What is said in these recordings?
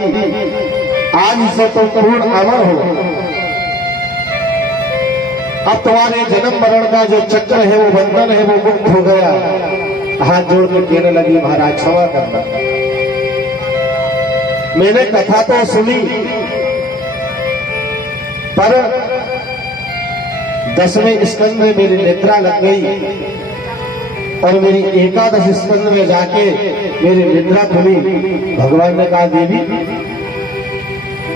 आज से तुम पूर्ण अमर हो। अब तुम्हारे जन्म मरण का जो चक्र है, वो बंधन है, वो मुक्त हो गया। हाथ जोड़ के कहने लगी, महाराज क्षमा करना, मैंने कथा तो सुनी, पर 10वें स्कंद में मेरी निद्रा लग गई और मेरी एकादश स्कंद में जाके मेरी निद्रा खुली। भगवान ने कहा, देवी,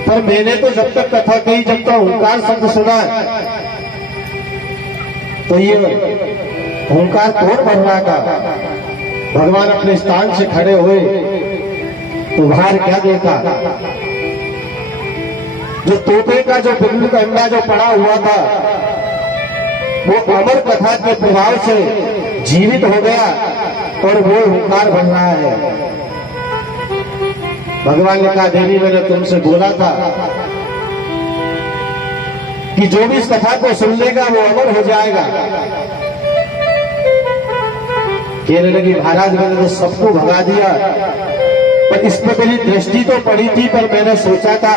पर मैंने तो जब तक कथा कही, जब तक ओंकार शब्द सुना, तो ये ओंकार कौन बन रहा था? भगवान अपने स्थान से खड़े हुए तो बाहर क्या देखा? जो तोते का जो बिल्लू का अंडा जो पड़ा हुआ था, वो अमर कथा के प्रभाव से जीवित हो गया और वो ओंकार बन रहा है। भगवान ने कहा, देवी, मैंने तुमसे बोला था कि जो भी इस कथा को सुन लेगा वो अमर हो जाएगा। कहने लगी, महाराज, मैंने तो सबको भगा दिया, पर इस पर मेरी दृष्टि तो पड़ी थी, पर मैंने सोचा था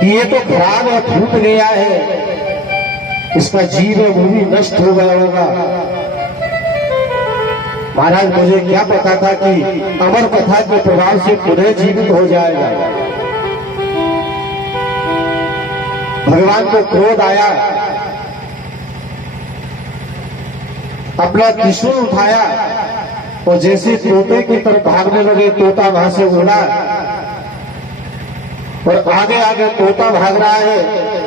कि ये तो खराब है, फूट गया है, इसका जीव है वो भी नष्ट हो गया होगा। महाराज, मुझे क्या पता था कि अमर कथा के प्रभाव से पुनः जीवित हो जाएगा। भगवान को क्रोध आया, अपना त्रिशूल उठाया और जैसे तोते की तरफ भागने लगे, तोता वहां से उड़ा और आगे आगे तोता भाग रहा है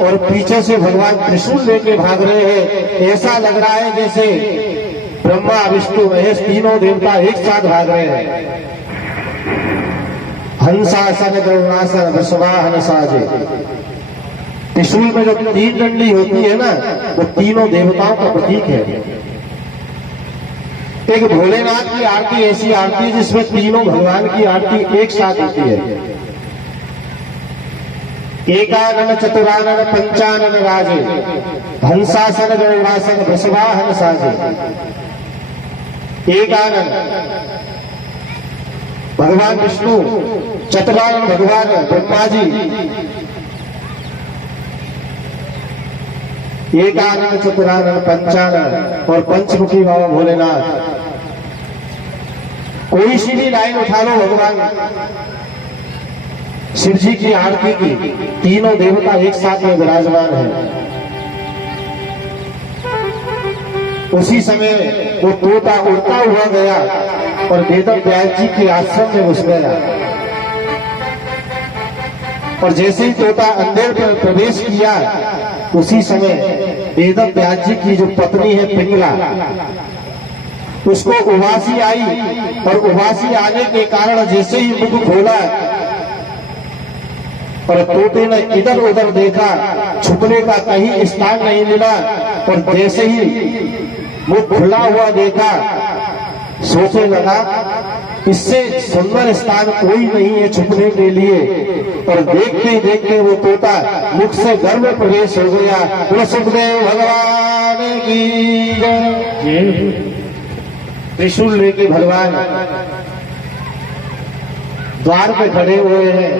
और पीछे से भगवान त्रिशूल लेके भाग रहे हैं। ऐसा लग रहा है जैसे ब्रह्मा, विष्णु, महेश तीनों देवता एक साथ भाग रहे हैं। हंसासन, गरुड़ासन, वृषभासन साजे। त्रिशूल में जो 3 डंडी होती है ना, वो तीनों देवताओं का प्रतीक है। एक भोलेनाथ की आरती ऐसी आरती है जिसमें तीनों भगवान की आरती एक साथ होती है। एकानन चतुरानन पंचानन राजे, हंसासन गरुड़ासन वृषभासन साजे। एकानन भगवान विष्णु, चतुरानन भगवान ब्रह्मा जी, एकानन चतुरानन पंचानन और पंचमुखी बाबा भोलेनाथ। कोई सी भी लाइन उठा लो, भगवान शिव जी की आरती की, तीनों देवता एक साथ में विराजमान है। उसी समय वो तोता उड़ता हुआ गया और वेद व्यास जी के आश्रम में घुस गया। और जैसे ही तोता अंधेर पर प्रवेश किया, उसी समय वेद व्यास जी की जो पत्नी है पिंगला, उसको उबासी आई और उबासी आने के कारण जैसे ही मुख खोला और तोते ने इधर उधर देखा, छुपने का कहीं स्थान नहीं मिला और जैसे ही मुख खुला हुआ देखा, सोचने लगा इससे सुंदर स्थान कोई नहीं है छुपने के लिए। और देखते ही देखते वो तोता मुख से घर में प्रवेश हो गया। बोलो सुखदेव भगवान की जय। त्रिशूल लेके भगवान द्वार पे खड़े हुए हैं,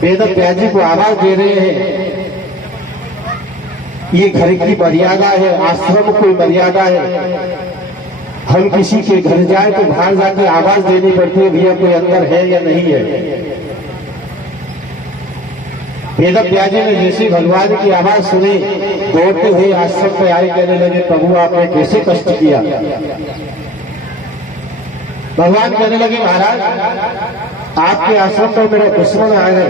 वेद व्यास जी को आवाज दे रहे हैं। ये घर की मर्यादा है, आश्रम की मर्यादा है। हम किसी के घर जाए तो बाहर जाके आवाज देनी पड़ती है, भैया कोई अंदर है या नहीं है। वेद व्यास जी ने जैसे भगवान की आवाज सुनी, दौड़ते हुए आश्रम में आए, कहने लगे, प्रभु आपने कैसे कष्ट किया? भगवान कहने लगे, महाराज, आपके आश्रम पर मेरा दुश्मन आ गए,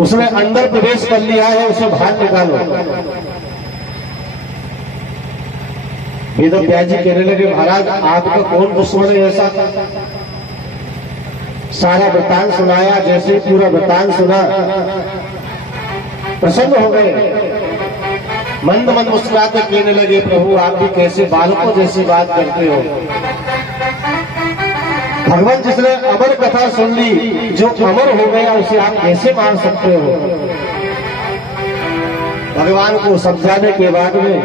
उसने अंदर प्रवेश कर लिया है, उसे बाहर निकालो। वेद व्यास जी कहने लगे, महाराज, आपका कौन दुश्मन है ऐसा? सारा वृतांत सुनाया। जैसे पूरा वृतांत सुना, प्रसन्न हो गए, मंद मंद मुस्कुराते कहने लगे, प्रभु आप भी कैसे बालकों जैसी बात करते हो? भगवान जिसने अमर कथा सुन ली, जो अमर हो गया, उसे आप कैसे मान सकते हो? भगवान को समझाने के बाद में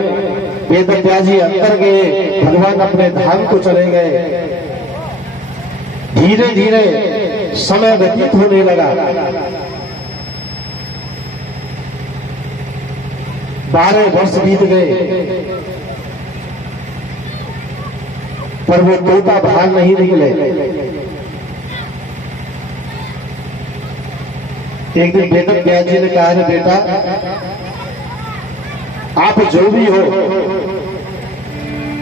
वेद व्यास जी अंदर गए, भगवान अपने धाम को चले गए। धीरे धीरे समय व्यतीत होने लगा। 12 वर्ष बीत गए, पर वो तोता बाहर नहीं निकले। एक दिन वेद व्यास जी ने कहा है, बेटा आप जो भी हो,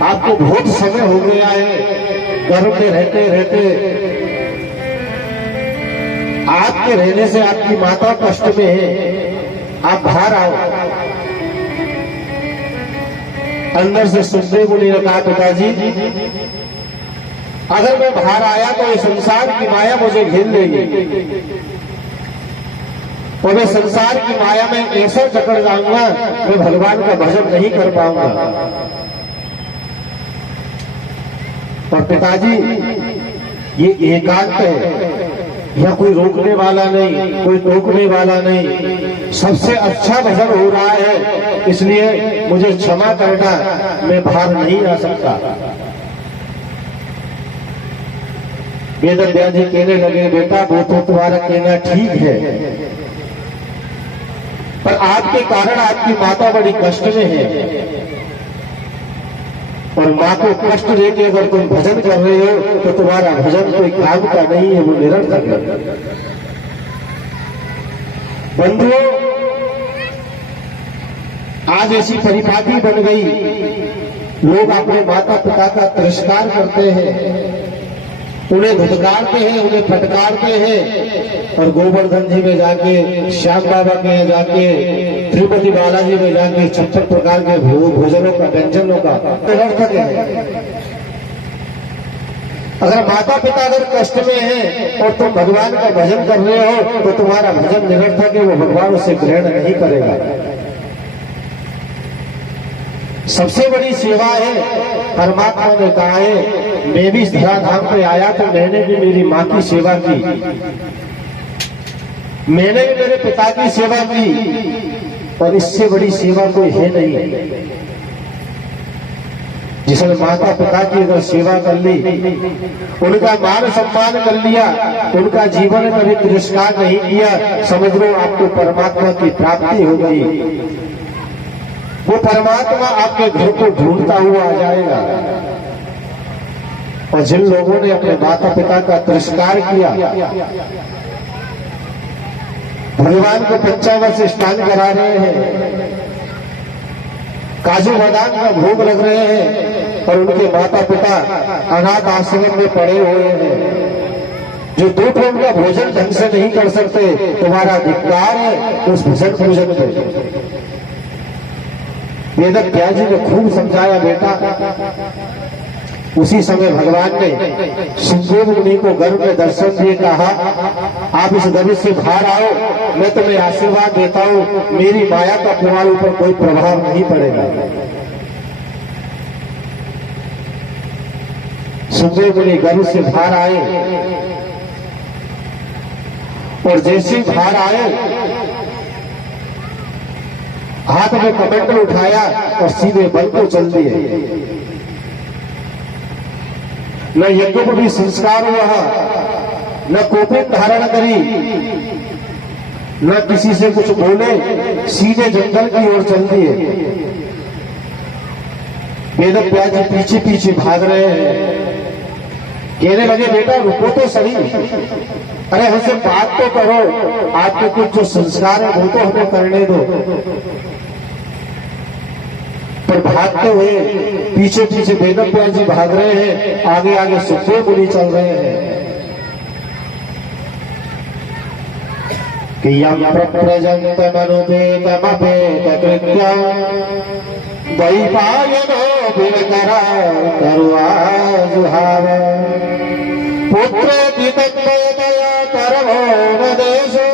आपको बहुत समय हो गया है घर में रहते रहते। आपके रहने से आपकी माता कष्ट में है, आप बाहर आओ। अंदर से सुखदेव मुनि ने कहा, पिताजी अगर मैं बाहर आया तो ये संसार की माया मुझे घेर लेगी, और मैं संसार की माया में ऐसा जकड़ जाऊंगा, मैं भगवान का भजन नहीं कर पाऊंगा। और पिताजी ये एकांत है, यह कोई रोकने वाला नहीं, कोई टोकने वाला नहीं, सबसे अच्छा भजन हो रहा है, इसलिए मुझे क्षमा करना, मैं बाहर नहीं आ सकता। वेद व्यास जी कहने लगे, बेटा वो तो तुम्हारा कहना ठीक है, पर आपके कारण आपकी माता बड़ी कष्ट में है, और मां को कष्ट देके अगर तुम भजन कर रहे हो तो तुम्हारा भजन कोई काम का नहीं है, वो निरर्थक है। बंधुओं, आज ऐसी परिपाटी बन गई, लोग अपने माता पिता का तिरस्कार करते हैं, उन्हें धुतकारते हैं, उन्हें फटकारते हैं, और गोवर्धन जी में जाके, श्याम बाबा के यहाँ जाके, तिरुपति बालाजी में जाके 56 प्रकार के भोजनों का, व्यंजनों का निरर्थक है। अगर माता पिता अगर कष्ट में है और तुम भगवान का भजन कर रहे हो तो तुम्हारा भजन निरर्थक है, वो भगवान उसे ग्रहण नहीं करेगा। सबसे बड़ी सेवा है, परमात्मा ने कहा है, मैं भी इस धराधाम पे आया तो मैंने भी मेरी माँ की सेवा की, मैंने भी मेरे पिता की सेवा की, और इससे बड़ी सेवा कोई है नहीं। जिसने माता पिता की अगर सेवा कर ली, उनका मान सम्मान कर लिया, उनका जीवन कभी तिरस्कार नहीं किया, समझ लो आपको परमात्मा की प्राप्ति हो गई। वो परमात्मा आपके घर को ढूंढता हुआ आ जाएगा। और जिन लोगों ने अपने माता पिता का तिरस्कार किया, भगवान को पंचामृत से स्नान करा रहे हैं, काजू बादाम का भोग लग रहे हैं, और उनके माता पिता अनाथ आश्रम में पड़े हुए हैं, जो 2 टाइम का भोजन ढंग से नहीं कर सकते, तुम्हारा धिक्कार है उस भजन पूजन पे। वेद व्यास जी ने खूब समझाया, बेटा। उसी समय भगवान ने सुखदेव मुनि को गर्भ में दर्शन दिए, कहा आप इस गर्भ से बाहर आओ, मैं तुम्हें आशीर्वाद देता हूं, मेरी माया का तुम्हारे ऊपर कोई प्रभाव नहीं पड़ेगा। सुखदेव मुनि गर्भ से बाहर आए, और जैसे ही बाहर आए, हाथ में कमंडल उठाया और सीधे बल को चल दिए। न यज्ञ को भी संस्कार हुआ, न कोपित धारण करी, न किसी से कुछ बोले, सीधे जंगल की ओर चल दिए। वेद व्यास जी पीछे पीछे भाग रहे हैं, कहने लगे, बेटा रुको तो सही, अरे हमसे बात तो करो, आपके कुछ जो संस्कार है वो तो हमें करने दो। पर भागते हुए पीछे पीछे वेद व्यास जी भाग रहे हैं, आगे आगे सुखदेव मुनि चल रहे हैं। कि यम प्रजंत मनुपेतमपेत कृत्यं द्वैपायनो बिरकरा करुआजुहाव पुत्रेति तन्मयतया करभो न देशो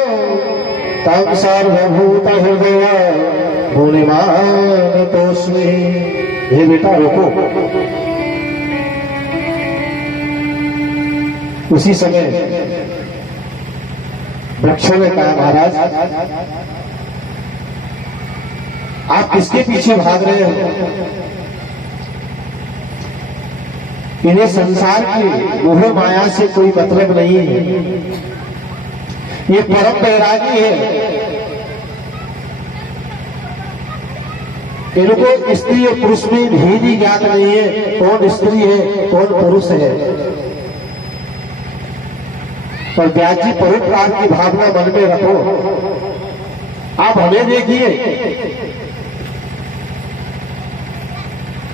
तं सर्वभूत हृदय मुनिमान तोस्मि। हे बेटा रुको। उसी समय वृक्षों ने कहा, महाराज आप किसके पीछे भाग रहे हो? इन्हें संसार की मोह माया से कोई मतलब नहीं है। ये परम बैरागी है। इनको स्त्री और पुरुष में भेद ही ज्ञात नहीं है, कौन स्त्री है कौन पुरुष है। और व्यास जी परोपकार की भावना मन में रखो। आप हमें देखिए,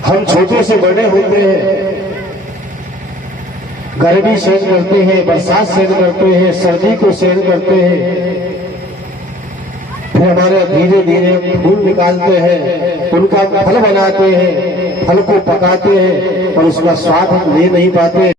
हम छोटे से बड़े होते हैं, गर्मी सहन करते हैं, बरसात सहन करते हैं, सर्दी को सहन करते हैं, फिर हमारे धीरे धीरे फूल निकालते हैं, उनका फल बनाते हैं, फल को पकाते हैं और उसका स्वाद हम ले नहीं पाते।